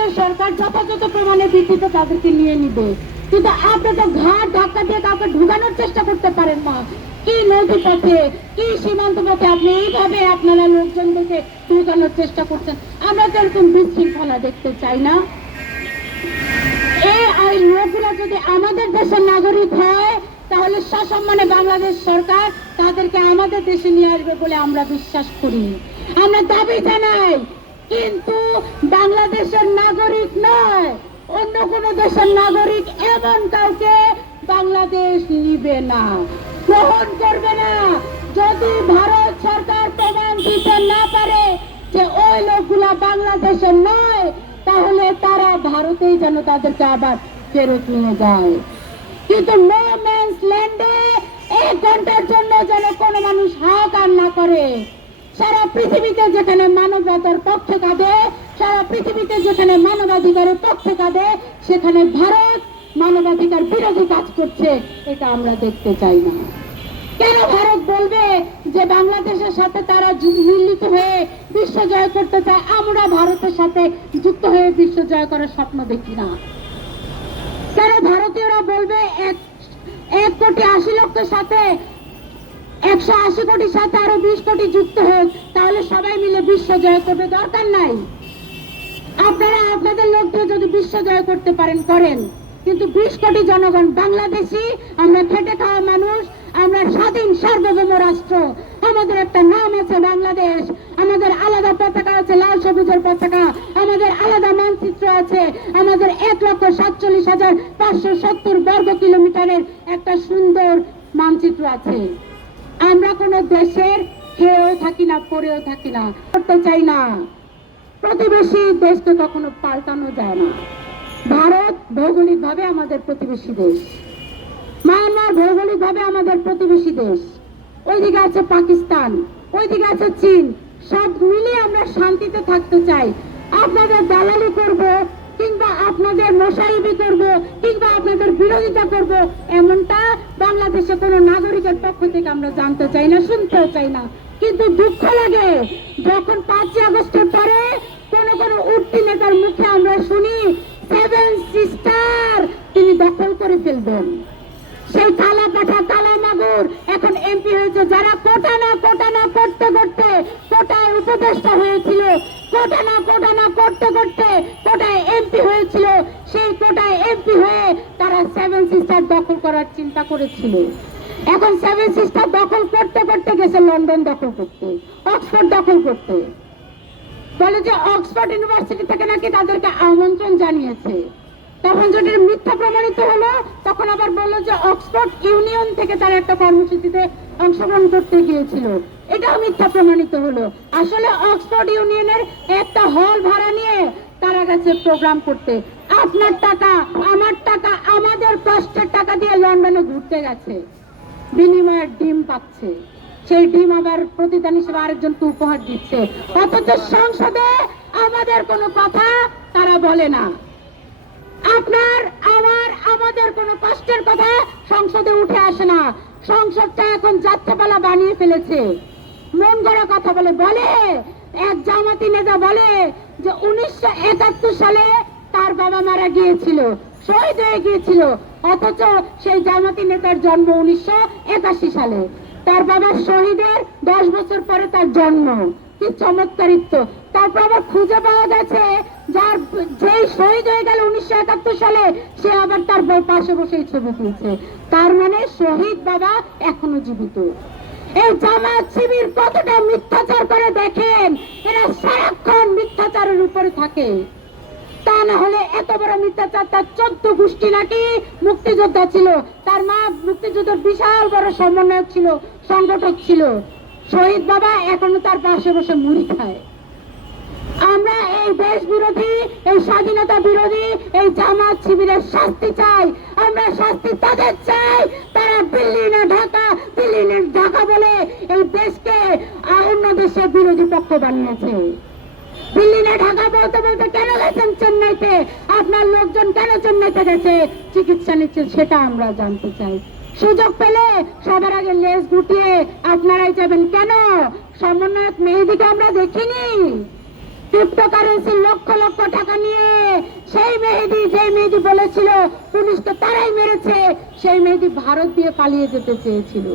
বাংলাদেশ সরকার যথাযথ প্রমাণের ভিত্তিতে তাদেরকে নিয়ে নিবে, কিন্তু আপনি তো ঘাট ধাক্কা দিয়ে কাউকে ঢুকানোর চেষ্টা করতে পারেন না। কি নদী পথে, কি সীমান্ত পথে আপনি এইভাবে আপনারা লোকজনদেরকে ঢুকানোর চেষ্টা করছেন? আমরা তো এরকম বিশৃঙ্খলা দেখতে চাই না। এই লোকগুলা যদি আমাদের দেশের নাগরিক হয় তাহলে সসম্মানে বাংলাদেশ সরকার তাদেরকে আমাদের দেশে নিয়ে আসবে বলে আমরা বিশ্বাস করি, আমরা দাবি জানাই। কিন্তু বাংলাদেশের নাগরিক নয়, অন্য কোন দেশের নাগরিক এমন কাউকে বাংলাদেশ নিবে না, গ্রহণ করবে না। যদি ভারত সরকার প্রমাণ দিতে না পারে যে ওই লোকগুলা বাংলাদেশের নয়, তাহলে তারা ভারতেই যেন তাদেরকে আবার ফেরত নিয়ে যায়। কিন্তু নো ম্যানস ল্যান্ডে 1 ঘন্টার জন্য যেন কোনো মানুষ হাহাকার না করে। সারা পৃথিবীতে যেখানে মানবতার পক্ষে কাঁদে, সারা পৃথিবীতে যেখানে মানবাধিকারের পক্ষে কাঁদে, সেখানে ভারত মানবাধিকার বিরোধী কাজ করছে, এটা আমরা দেখতে চাই না। কেন ভারত বলবে যে বাংলাদেশের সাথে তারা মিলিত হয়ে বিশ্ব জয় করতে চায়? আমরা ভারতের সাথে যুক্ত হয়ে বিশ্ব জয় করার স্বপ্ন দেখি না। কেন ভারতীয়রা বলবে 1,80,00,000 সাথে 180 কোটির সাথে আরো 20 কোটি যুক্ত হোক, তাহলে সবাই মিলে বিশ্ব জয় করবে? দরকার নাই। আপনারা আপনাদের লোক দিয়ে যদি বিশ্ব জয় করতে পারেন করেন, কিন্তু 20 কোটি জনগণ বাংলাদেশি, আমরা খেটে খাওয়া মানুষ, আমরা স্বাধীন সার্বভৌম রাষ্ট্র, আমাদের একটা নাম আছে বাংলাদেশ, আমাদের আলাদা পতাকা আছে, লাল সবুজের পতাকা, আমাদের আলাদা মানচিত্র আছে, আমাদের 1,47,570 বর্গ কিলোমিটারের একটা সুন্দর মানচিত্র আছে। আমরা কোন দেশের খেয়েও থাকি না, পড়েও থাকি না, করতে চাই না। প্রতিবেশী দেশকে কখনো পাল্টানো যায় না। ভারত ভৌগোলিকভাবে আমাদের প্রতিবেশী দেশ, মায়ানমার ভৌগোলিকভাবে আমাদের প্রতিবেশী দেশ, ওইদিকে আছে পাকিস্তান, ওইদিকে আছে চীন, সব মিলিয়ে আমরা শান্তিতে থাকতে চাই। আপনাদের দালালি করব কিংবা আপনাদের মশাইবি করব কিংবা আপনাদের বিরোধিতা করব, এমনটা বাংলাদেশে কোনো নাগরিকের পক্ষ থেকে আমরা জানতে চাই না, শুনতেও চাই না। কিন্তু দুঃখ লাগে যখন 5 আগস্টের পরে কোন উঠতি নেতার মুখে আমরা শুনি 7 সিস্টার তিনি দখল করে ফেলবেন। সেই কালা পাঠা কালা মাগুর এখন এমপি হয়েছে, যারা কোটা না করতে করতে কোটায় উপদেষ্টা হয়েছিল, কোটা না করতে করতে কোটায় এমপি হয়েছিল, সেই কোটায় এমপি হয়ে তারা 7 সিস্টার দখল করার চিন্তা করেছিল। এখন 7 সিস্টার দখল করতে করতে গেছে লন্ডন দখল করতে, অক্সফোর্ড দখল করতে। বলে যে অক্সফোর্ড ইউনিভার্সিটি থেকে নাকি তাদেরকে আমন্ত্রণ জানিয়েছে। তখন যদি মিথ্যা প্রমাণিত হলো, তখন আবার বললো যে অক্সফোর্ড ইউনিয়ন থেকে তারা একটা কর্মসূচিতে অংশগ্রহণ করতে গিয়েছিল, এটাও মিথ্যা প্রমাণিত হলো। আসলে অক্সফোর্ড ইউনিয়নের একটা হল ভাড়া নিয়ে তারা গেছে প্রোগ্রাম করতে। আপনার টাকা, আমার টাকা, আমাদের কষ্টের টাকা দিয়ে লন্ডনে ঘুরতে গেছে, বিনিময়ে ডিম পাচ্ছে, সেই ডিম আবার প্রতিদান হিসেবে আরেকজনকে উপহার দিচ্ছে। অথচ সংসদে আমাদের কোনো কথা তারা বলে না। আপনার আমার আমাদের কোনো কষ্টের কথা সংসদে উঠে আসে না। সংসদটা এখন যাত্রাপালা বানিয়ে ফেলেছে, মন গড়া কথা বলে। এক জামাতি নেতা বলে যে 1971 সালে তার বাবা মারা গিয়েছিল, শহীদ হয়ে গিয়েছিল, অথচ সেই জামাতি নেতার জন্ম 1981 সালে। তার বাবার শহীদের 10 বছর পরে তার জন্ম। কি চমৎকারিত্ব! তারপর আবার খুঁজে পাওয়া গেছে যেই শহীদ হয়ে গেল 1971 সালে, সে আবার তার পাশে বসেই ছবি তুলছে। তার মানে শহীদ বাবা এখনো জীবিত। এই জামাত শিবির কতটা মিথ্যাচার করে দেখেন, এরা সারাক্ষণ মিথ্যাচারের উপরে থাকে। তা না হলে এত বড় মিথ্যাচার, তার 14 গোষ্ঠী নাকি মুক্তিযোদ্ধা ছিল, তার মা মুক্তিযুদ্ধের বিশাল বড় সমন্বয়ক ছিল, সংগঠক ছিল। শহীদ বাবা এখনো তার পাশে বসে মুড়ি খায়। আমরা এই দেশ বিরোধী, এই স্বাধীনতা বিরোধী এই জামাত শিবিরের শাস্তি চাই। আমরা শাস্তি তাদের চাই, তারা দিল্লি না ঢাকা, দিল্লি না ঢাকা বলে এই দেশকে অন্য দেশের বিরোধী পক্ষ বানিয়েছে। দিল্লি না ঢাকা বলতে বলতে কেন গেছেন চেন্নাইতে? আপনার লোকজন কেন চেন্নাইতে গেছে চিকিৎসা নিচ্ছে, সেটা আমরা জানতে চাই। সুযোগ পেলে সবার আগে লেজ গুটিয়ে আপনারাই যাবেন কেন? সমন্বয়ক মেহেদীকে আমরা দেখিনি ক্রিপ্টোকারেন্সি লক্ষ লক্ষ টাকা নিয়ে মেহেদী, যে মেহেদী বলেছিল পুলিশকে তারাই মেরেছে, সেই মেহেদী ভারত দিয়ে পালিয়ে যেতে চেয়েছিল।